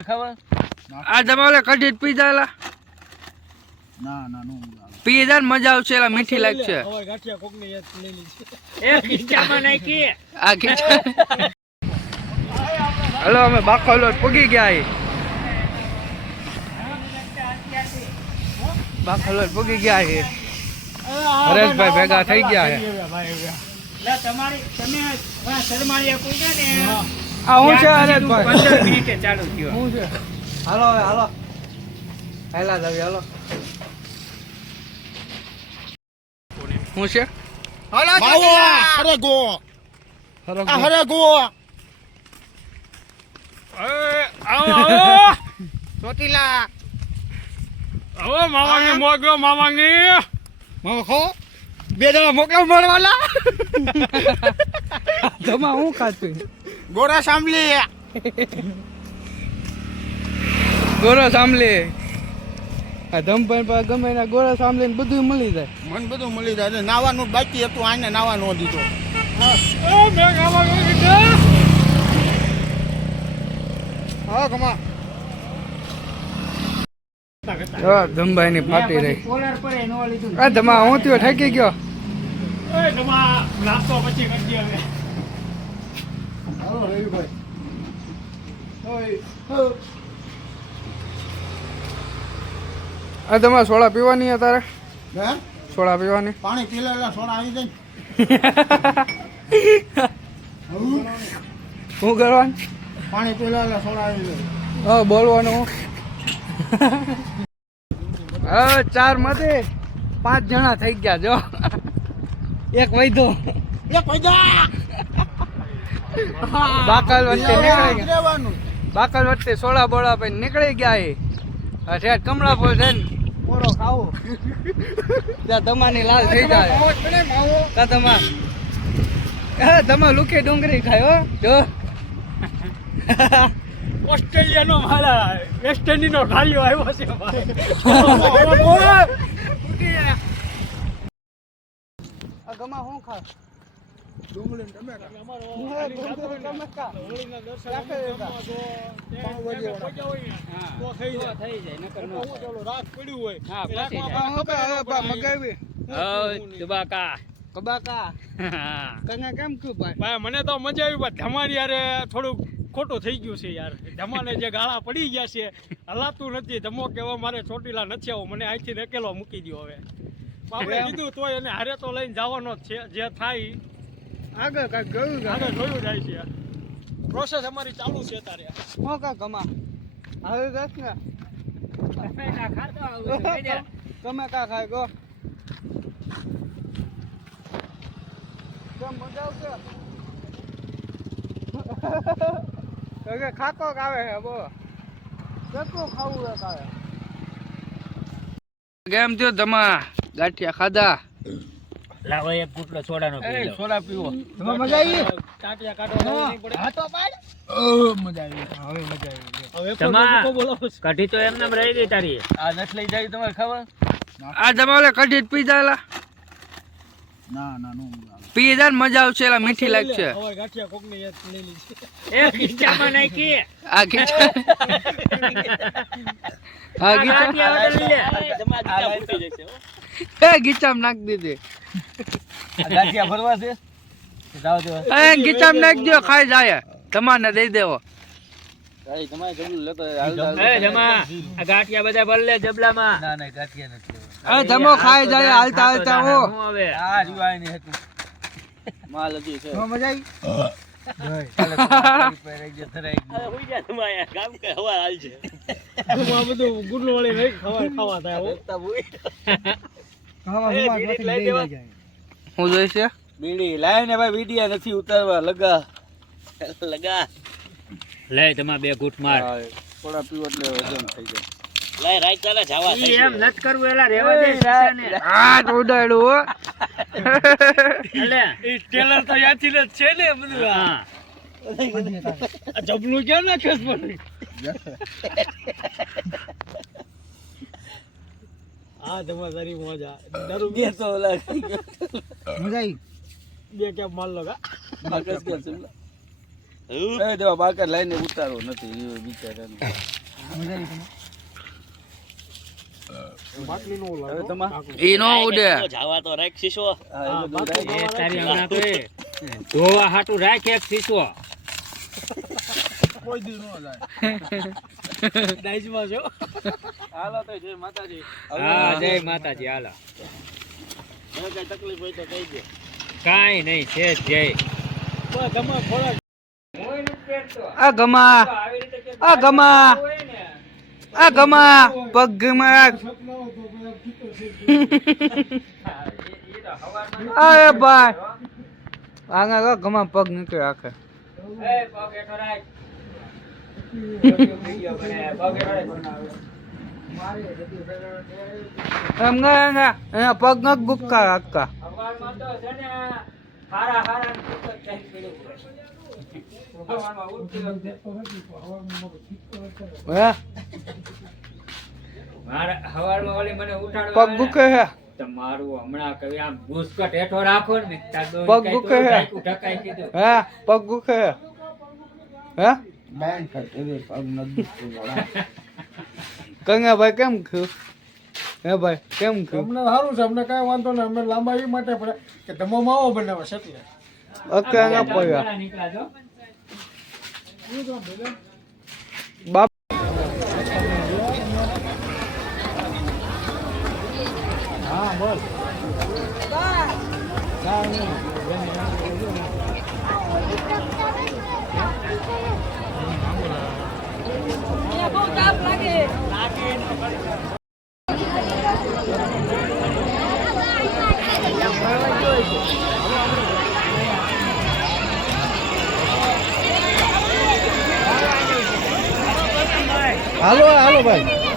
ખબર આ જમાલે કઢી પી જાલા ના ના નો પી જા મજા આવશે એલા મીઠી લાગશે હવે ગાંઠિયા કોક ને યાદ લઈ લીધી એ ખીચામાં નાખી આ ખીચા હાલો અમે બાખોલો પગી ગયા બાખોલો પગી ગયા છે હરેશભાઈ ભેગા થઈ ગયા છે લે તમારી તમે શરમાળિયા પૂછ્યા ને આ હું છે હરેશભાઈ 15 મિનિટે ચાલુ થયો હું છે હાલો હવે હાલો હેલા જાવી હાલો હું છે માવો અરે ગો અરે ગો આવો ચોટીલા આવો મામાંગી મોગો મામાંગી માવો ખો બે જણા મોકલા મળવાલા તમા હું ખાતું ગોરા સાંભળી ગોરો સાંભળે આ ધમભાઈ પાસે ગમે એના ગોરા સાંભળીને બધું મળી જાય મને બધું મળી જાય નાવાનું બાકી હતું આને નાવા નો દીધો મેં ખાવાનું કીધું હા કમા ધમભાઈ ની પાર્ટી રહી પોલર પર એનો લીધું આ ધમા હું થયો ઠેકી ગયો ઓય તમા નાસ્તો પછી કરી દે હવે હાલો રવિભાઈ આ તમારે સોડા પીવાની છે તારે હે સોડા પીવાની પાણી પી લે સોડા આવી જાય શું કરવાનું પાણી પી લે સોડા આવી જાય હા બોલવાનું હવે 4 માંથી 5 જણા થઈ ગયા જો એક વૈધો એક પૈસા બાકલ વચ્ચે નીકળી ગયા રહેવાનું બાકલ વચ્ચે સોડા બોડા પછી નીકળી ગયા એ ઠેઠ કમળાપુર છે ને પોરો ખાવો ત્યાં તમાની લાલ થઈ જાય કા તમા તમા લુકે ડુંગળી ખાયો જો ઓસ્ટ્રેલિયાનો મારા વેસ્ટ ઇન્ડિઝનો ગાડીઓ આવ્યો છે ભાઈ આ ગમા હું ખા ડુંગળી ટમેટા મને તો મજા આવી પણ ધમાની યારે થોડુંક ખોટું થઈ ગયું છે યાર ધમાને જે ગાળા પડી ગયા છે હલાતું નથી ધમો કેવો મારે ચોટીલા નથી આવો મને અહીંથી અકેલો મૂકી દો હવે આપણે કીધું તોય એને હારે તો લઈને જવાનો જ છે જે થાય આગળ કાંઈક ગયું આગળ જોયું જાય છે પ્રોસેસ અમારી ચાલુ છે તારે હું કા ગમા હવે દસ ને તમે કા ખાય ગો કેમ મજા આવશે ખાકો આવે છે બો કેટલું ખાવું છે તારે કેમ થયો ધમા ગાંઠિયા ખાધા લાવો એક ગુટલો સોડાનો પી લો સોડા પીવો મજા આવી ટાટિયા કાઢો નહીં પડે હા તો પાડ મજા આવી હવે મજા આવી હવે પણ બોલો કઢી તો એમને રહી ગઈ તારી આ નસ લઈ જાય તમારે ખબર આ જમાલે કઢી પી જાલા ના ના નો પી જા મજા આવશે એલા મીઠી લાગશે હવે ગાંઠિયા કોક ને યાદ લઈ લીધી એ ખીચામાં નાખી આ ખીચા હા ખીચા એ ગીચામ નાખ દીધી ગાંઠિયા ભરવા છે જાવ દો એ ગીચામ નાખ દો ખાઈ જાય તમાને દઈ દેવો તમારે જરૂર લેતો એ જમા આ ગાંઠિયા બધા ભર લે જબલામાં ના ના ગાંઠિયા નથી એ ધમો ખાઈ જાય હાલતા હાલતા ઓ હું હવે આ રીવાય નહીં હતું માલ હજી છે મજા આવી હું જોઈશે બીડી લાય ને ભાઈ વિડિયા નથી ઉતારવા લગા લગા લે તમા બે ઘૂંટ માર થોડા પીવો એટલે વજન થઈ જાય લાય રાઈટ ચાલે જાવા થઈ એમ નત કરવું એલા રેવા દે ને આ ઉડાડ્યું હો એટલે ઈ ટેલર તો યાથી જ છે ને બધું હા આ જબલું કેમ નાખ્યો પણ આ તમા તારી મજા દારૂ બે તો ઓલા મજા આવી બે કેમ માર લો કા બાકસ કે એ દેવા બાકર લાઈને ઉતારો નથી એ બિચારાને. હવે તમા ઈ નો ઉડે. જાવા તો રાખ શીશો. હા એ બધું રાખ. એ તારી હમણાં તો એ ધોવા હાટું રાખ એક શીશો. કોઈ દી નો જાય ડાઈજમાં જો. હાલો તો જય માતાજી. હા જય માતાજી હાલો. મને કઈ તકલીફ હોય તો કહી દે. કાંઈ નહીં છે જય. બસ તમે થોડા આ ગમા આ ગમા આ ગમા પગ ગમા. અરે ભાઈ આગળ ગમા પગ નીકળે આખે. એમ ના પગ ન ગુપકા આખા. હે મારા હવારમાં ઓલી મને ઉઠાડવા પગ ગુકે હે. તમારું હમણાં કઈ આમ ઘૂસકટ હેઠો રાખો ને તાર તો પગ કાંઈ ગુકે તો હે. ઢાંકું ઢકાઈ કીધું. હે પગ ગુકે હે. હે કંગા ભાઈ કેમ થયું? હે ભાઈ કેમ થયું? અમને સારું છે, અમને કાંઈ વાંધો નહીં. અમે લાંબા એ માટે પડે કે ધમો માવો બનાવે છે એટલે. અકે ના પડ્યા પેલા નીકળ્યા છો. બાપ. હા બોલ. હાલો હાલો ભાઈ.